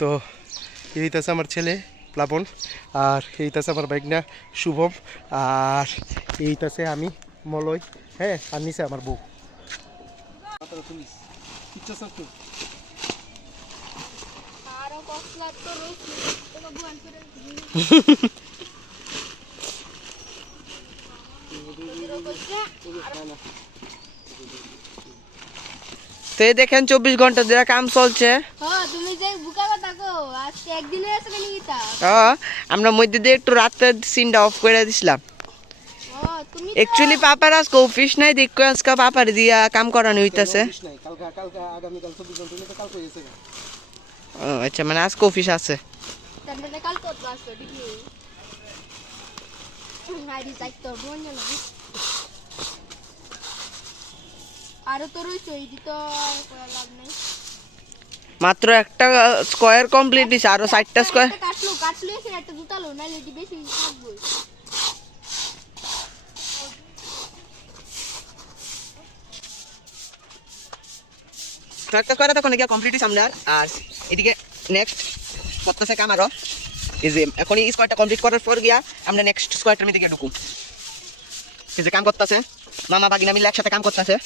তো এই হইতেছে আমার ছেলে প্লাবন, আর এইটাছে আমার বাইকনা শুভম, আর এইটাছে আমি মলয়, হ্যাঁ, আর নিচে আমার বউ। তো এই দেখেন 24 ঘন্টা ধরে কাম চলছে। আমরা মধ্যে দিয়ে একটু রাতে সিনটা অফ করে দিছিলাম। অ্যাকচুয়ালি পাপার আজকে অফিস নাই, দেখো আজকে পাপার দিয়া কাম করানো হইতাছে। ও আচ্ছা, মানে আজকে অফিস আছে। মাত্র একটা স্কয়ার কমপ্লিট দিছে, আরো 60টা স্কয়ার। একটা স্কয়ার তখন গিয়া কমপ্লিট হইছে আমরা। আর এদিকে নেক্সট করতেছে কাম আরো। এই যে এখন এই স্কয়ারটা কমপ্লিট করার পর গিয়া আমরা নেক্সট স্কয়ারটার মধ্যে গিয়ে ঢুকুম। এই যে কাম করতেছে মামা বাগিনা মিলে একসাথে কাম করতেছে।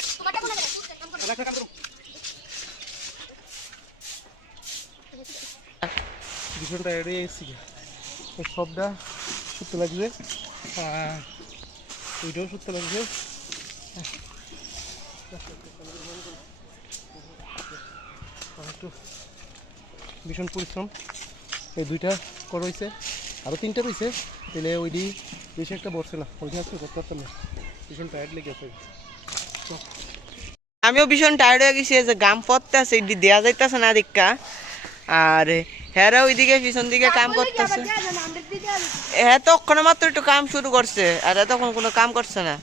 ভীষণ টায়ার্ড হয়ে গেছি, সবটা সুস্থ লাগছে, আর ওইটাও সুস্থ লাগছে। একটু ভীষণ পরিশ্রম, এই দুইটা রয়েছে, আরও 3টা রয়েছে, তাহলে ওইটি বেশি একটা বসছে না, ওইটা আজকে করতে পারতাম না, ভীষণ টায়ার্ড লেগেছে। আমিও ভীষণ টায়ার্ড হয়ে গেছি, যে গাম পড়তে আছে এটি দেওয়া যাইতেছে না দীক্ষা। আর হ্যাঁ ওইদিকে পিছন দিকে কাম করতেছে। হ্যাঁ তখন মাত্র একটু কাম শুরু করছে, আর তখন কোনো কাম করছে না,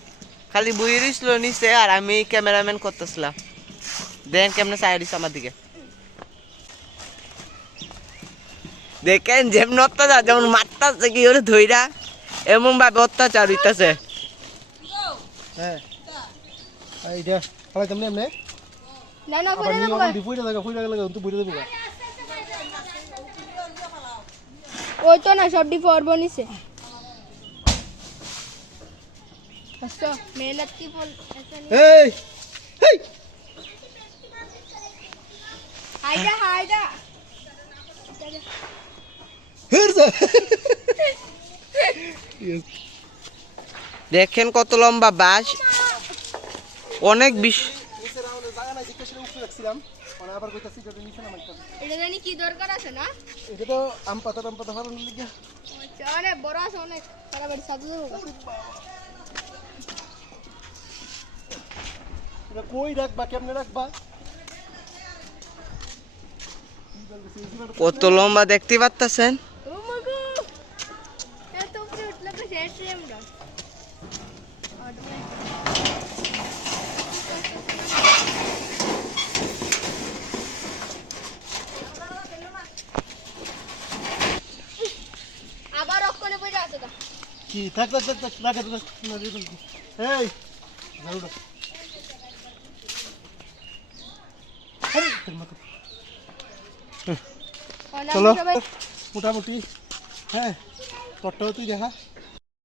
খালি বই রইছিল নিচে, আর আমি ক্যামেরাম্যান করতেছিলাম। দেন কেমনে চাই দিচ্ছে আমার দিকে, দেখেন যেমন অত্যাচার, যেমন মারতাছে কি ওরে ধইরা, এমন ভাবে অত্যাচার হইতাছে। হ্যাঁ এইটা খালাই তেমনি এমনি ওই তো না সব ডিফর্ম নিছে। मेहनत की फल ऐसा नहीं। हायदा हायदा দেখেন কত লম্বা বাঁশ, অনেক বেশি। এটা জানি কি দরকার আছে না, এটা তো আম পাতা ফালানোর লিগে। আচ্ছা অনেক বড় আছে, অনেক তাড়াতাড়ি সাজু দেবো। এটা কই রাখবা, কেমনে রাখবা? কত লম্বা দেখতে পাচ্ছেন। ও মাগো এত উপরে উঠলে তো শেষ আমরা। আবার ওখানে পড়ে আছে দা কি থাক থাক থাক থাক রাখা তো এই যাওড়া আরে তোর মত চলো মোটামুটি। হ্যাঁ তোরটাও তুই দেখা।